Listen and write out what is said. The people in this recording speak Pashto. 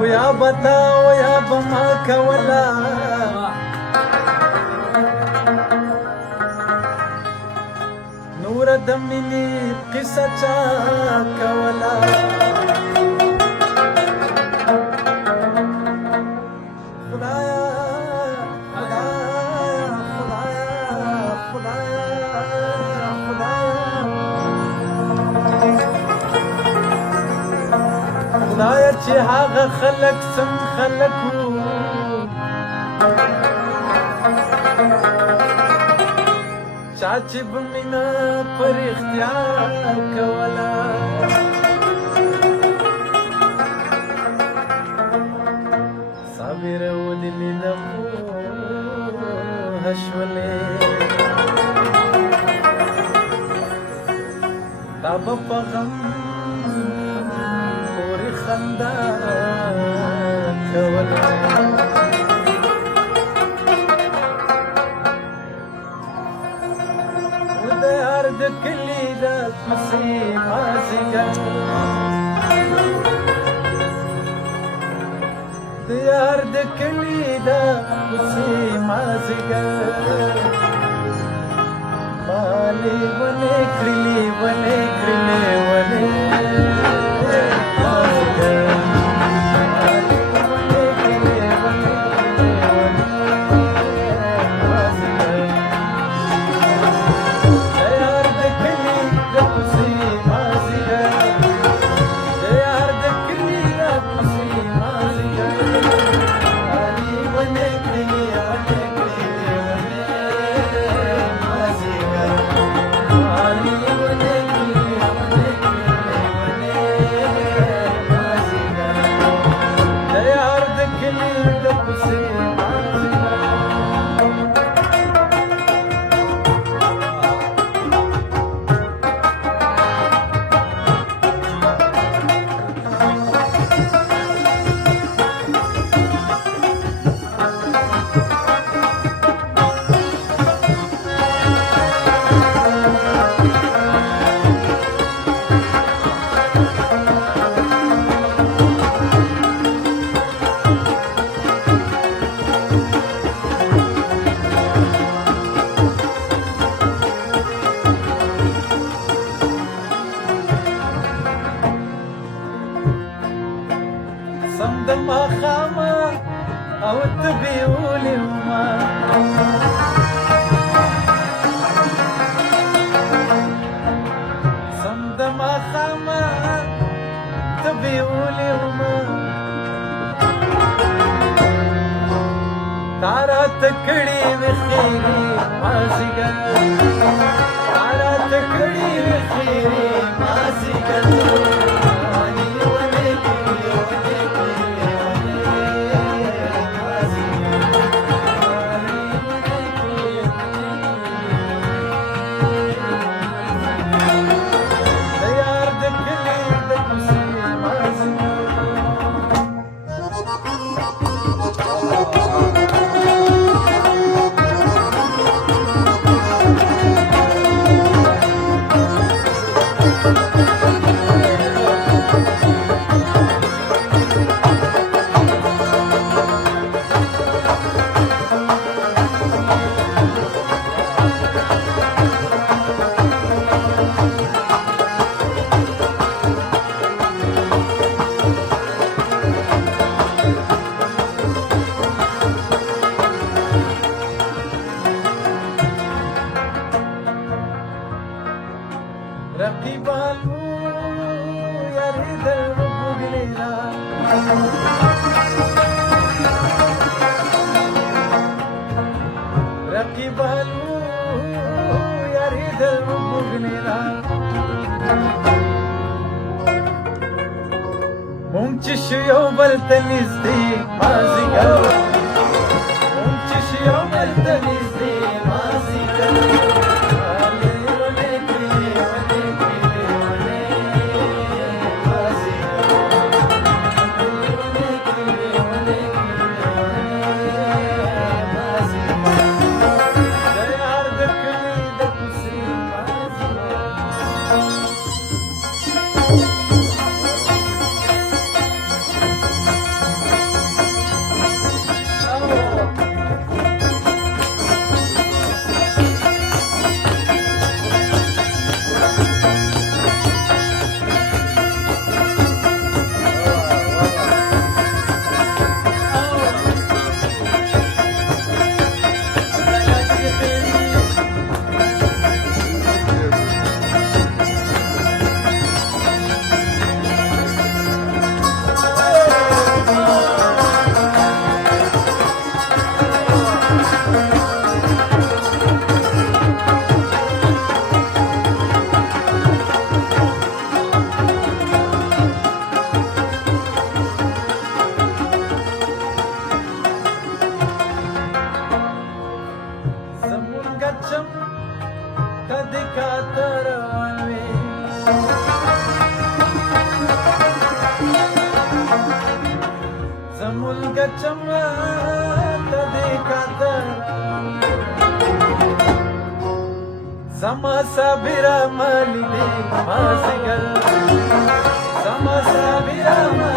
ويا بتا ويا بماك ولا نور دمني قصة چاك ولا خدايا خدايا خدايا خدايا چې هغه خلک سم خلکو چا چې به مینه پر اختیار کوله صابره ولې مینه پوهه شولې دا به په غم پورې خندا کوله د کلی د پسې مازیګر د یار د کلی د پسې مازیګر مالې ولې کړلې ولې کړلې ولې د ماښامه او ته بیولې ومه سم د ماښامه ته بیولې ومه تا راته کړې وې خیرې مازدیګر تا راته کړې وې خیرې مازدیګر رقیبانو یاریدل وګړینا رقیبانو یاریدل وګړینا مونږ چې یو بل ته نږدې مازیګر مونږ چې یو بل ته نږدې مازیګر चमत देखा Sama sabira malide mazigal Sama sabira